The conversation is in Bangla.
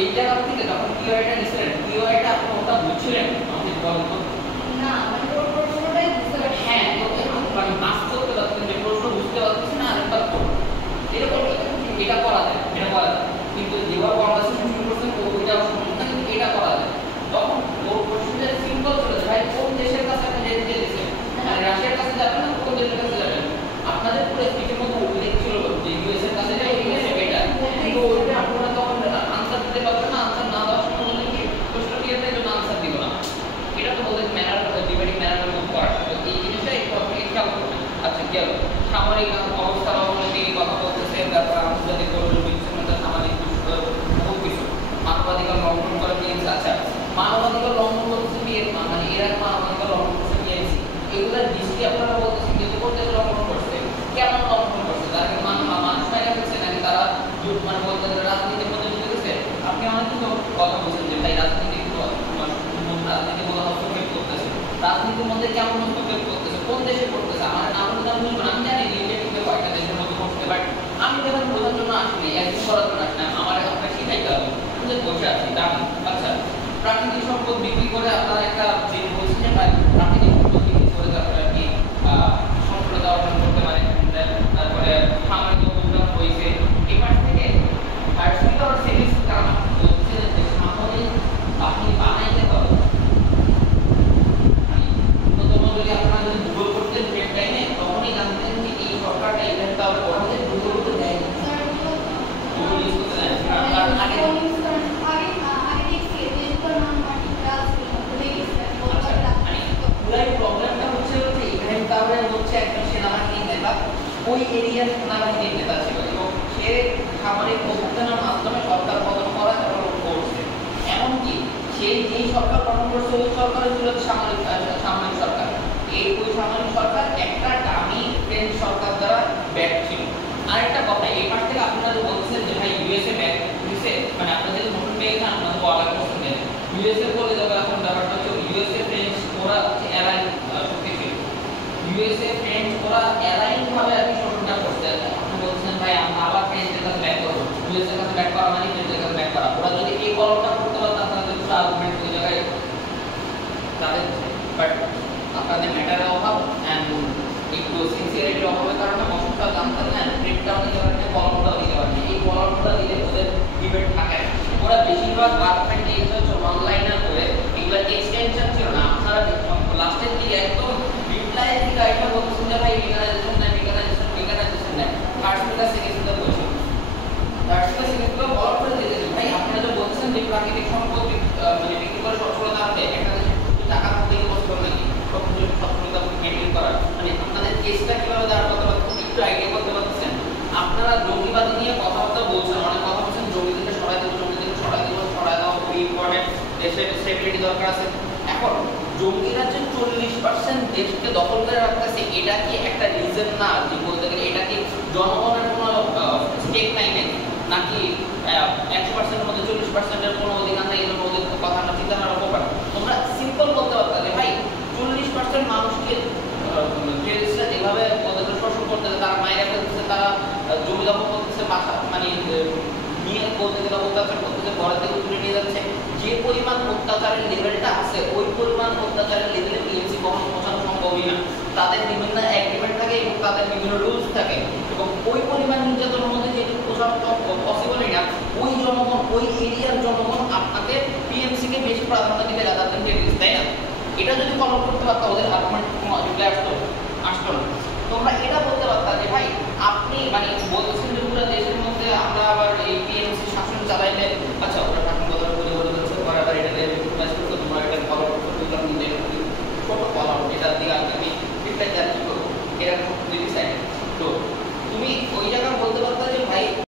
এই জায়গা থেকে যখন কিওয়াইটা নিছিলেন কিওয়াইটা আপনি ওটা বুঝছিলেন আমাকে বলেন তো না মানে ওর প্রশ্নটাই বুঝতে পারছি হ্যাঁ তো এখন মানে মাস করতে পারছেন যে প্রশ্ন বুঝতে পারছেন না আরেকবার করুন এরকম এটা করা যায় কিন্তু যেভাবে কনভারসেশন শুরু করছেন ওইটা সমস্যা কিন্তু এটা করা যায় তখন ওর প্রশ্নটা সিম্পল ছিল যে ভাই কোন দেশের কাছে আপনি যেতে চেয়েছেন মানে রাশিয়ার কাছে যাবেন না কোন দেশের কাছে যাবেন আপনাদের পুরো স্পিচের মধ্যে উল্লেখ ছিল যে ইউএস এর কাছে যাই ইউএস এটা কিন্তু ওইটা আপনারা তখন আনসার দিতে পারবেন না আনসার না দেওয়ার সময় বললেন কি প্রশ্ন ক্লিয়ার তাই জন্য আনসার দিব না এটা তো বলতে ম্যানার ডিবেটিং ম্যানারের মধ্যে পড়া এই জিনিসটা একটু আপনি খেয়াল করবেন আচ্ছা গেল সামরিক অবস্থার অবনতি কথা বলতেছে তারপর আন্তর্জাতিক বিচ্ছিন্নতা সামাজিক বহু কিছু মানবাধিকার লঙ্ঘন করে বিএনসি আচ্ছা মানবাধিকার লঙ্ঘন করতেছে বিএনসি মানে এরা মানবাধিকার লঙ্ঘন করছে বিএনসি এগুলোর দৃষ্টি আপনারা বলতেছেন কিন্তু করতে লঙ্ঘন করছে কেমন লঙ্ঘন করছে তারা কি মানুষ মাইরা ফেলছে নাকি তারা মানে বলতে রাজনীতির মধ্যে ঢুকে গেছে আপনি অনেক কিছু কথা বলছেন যে ভাই রাজনীতি রাজনীতি বলা হস্তক্ষেপ করতেছে রাজনীতির মধ্যে কেমন হস্তক্ষেপ করতেছে কোন দেশে করতেছে আমার নাম বুঝবেন আমি জানি রিলেটিভে কয়েকটা দেশের মধ্যে করতে বাট আমি যখন বোঝার জন্য আসিনি একদিন করার জন্য আসলাম আমার আপনার শিখাইতে হবে যে বসে আছি দাঁড়ান আচ্ছা প্রাকৃতিক সম্পদ বিক্রি করে আপনারা একটা যে বলছেন যে প্রাকৃতিক সম্পদ বিক্রি করে তারপরে আর কি সফলতা অর্জন করতে পারেন তারপরে সামাজিক উন্নয়ন হয়েছে এই পাশ থেকে আর সেটা আর সেভিংস কারণ বলছে যে সামাজিক আপনি বানাইতে পারবেন যদি আপনারা যদি গুগল করতে ট্রেড টাইমে তখনই জানতেন যে এই সরকারটা ইভেন্ট তাহলে ওখানে গুগল করতে দেয় গুগল ইউজ করতে দেয় কারণ আগে পুরাই প্রবলেমটা হচ্ছে ইভেন্ট তাহলে হচ্ছে একজন সেনাবাহিনী নেতা ওই এরিয়ার সেনাবাহিনীর নেতা ছিল এবং সে সামরিক অভ্যুত্থানের মাধ্যমে সরকার পতন করা এবং করছে এমনকি সেই যেই সরকার গঠন করছে ওই সরকারের ছিল সামরিক সরকার ওই সামরিক সরকার একটা দামি ফ্রেঞ্চ সরকার দ্বারা ব্যাক ছিল আরেকটা কথা এই পাশ থেকে আপনারা যে বলছেন যে ভাই ইউএসএ ব্যাক দিছে মানে আপনাদের যে নতুন পেয়ে গেছেন আপনাদের বলা করছেন ইউএসএ বলে যাবে এখন ব্যাপারটা হচ্ছে ইউএসএ ফ্রেঞ্চ ওরা হচ্ছে অ্যালাইন শক্তি ছিল ইউএসএ ফ্রেঞ্চ ওরা অ্যালাইন ভাবে আর কি শোষণটা করতে আপনি বলছেন ভাই আমরা আবার ফ্রেঞ্চের কাছে ব্যাক করবো ইউএসএ কাছে ব্যাক করা মানে ফ্রেঞ্চের কাছে ব্যাক করা ওরা যদি এই কলমটা করতে পারতাম তাহলে পুরো আর্গুমেন্ট ওই জায়গায় তাদের বাট আপনাদের ম্যাটারের অভাব অ্যান্ড একটু সিনসিয়ারিটির অভাবের কারণে মশকটা জানতেন না ট্রেডটা অনেক জায়গায় কলমটা দিতে পারছে এই কলমটা দিলে ওদের ডিবেট থাকে ওরা বেশিরভাগ আর্গুমেন্ট এই হচ্ছে অনলাইনে করে এগুলা এক্সটেনশন ছিল না আপনারা লাস্টের দিকে একদম রিপ্লাইয়ের দিকে এটা বলছেন যে ভাই লিগালাইজেশন নাই ফার্স্ট ক্লাস সেকেন্ড ক্লাস বলছি ফার্স্ট ক্লাস সেকেন্ড ক্লাস বলার পরে দিয়েছেন ভাই আপনারা যে বলছেন যে প্রাকৃতিক সম্পদ মানে বিক্রি করে সচ্ছলতা আনতে একটা দেশে টাকা থেকে বসতে নাকি সচ্ছলতা মেনটেন করার মানে আপনাদের কেসটা কিভাবে দাঁড় করতে পারছেন একটু আইডিয়া করতে পারছেন আপনারা জঙ্গিবাদী নিয়ে কথাবার্তা বলছেন অনেক কথা বলছেন জঙ্গিদেরকে সরাই দেবো সরাই দেওয়া খুবই ইম্পর্টেন্ট দেশের স্টেবিলিটি দরকার আছে এখন জঙ্গিরা যে 40% দেশকে দখল করে রাখতেছে এটা কি একটা রিজন না যে বলতে গেলে এটা কি জনগণের কোনো স্টেক নাই নাকি 100% মধ্যে 40%-এর কোনো অধিকার নাই এজন্য ওদের কথা না চিন্তা করার ব্যাপার তোমরা সিম্পল বলতে পারতা যে ভাই 40% মানুষকে টেররিস্টরা যেভাবে ওদের শোষণ করতেছে তারা মায়েরা ফেলতেছে তারা জমি দখল করতেছে মানে নিয়ে বলতে গেলে অত্যাচার করতেছে ঘরে থেকে তুলে নিয়ে যাচ্ছে যে পরিমাণ অত্যাচারের লেভেলটা আছে ওই পরিমাণ অত্যাচারের লেভেলে বিএনসি কখনো পৌঁছানো সম্ভবই না তাদের বিভিন্ন এগ্রিমেন্ট থাকে এবং তাদের বিভিন্ন রুলস থাকে এবং ওই পরিমাণ নির্যাতনের মধ্যে যেটুকু পৌঁছানো পসিবলই না ওই জনগণ ওই এরিয়ার জনগণ আপনাদের পিএমসিকে বেশি প্রাধান্য দিবে রাদার দ্যান টেররিস্ট তাই না এটা যদি ফলো করতে পারতো ওদের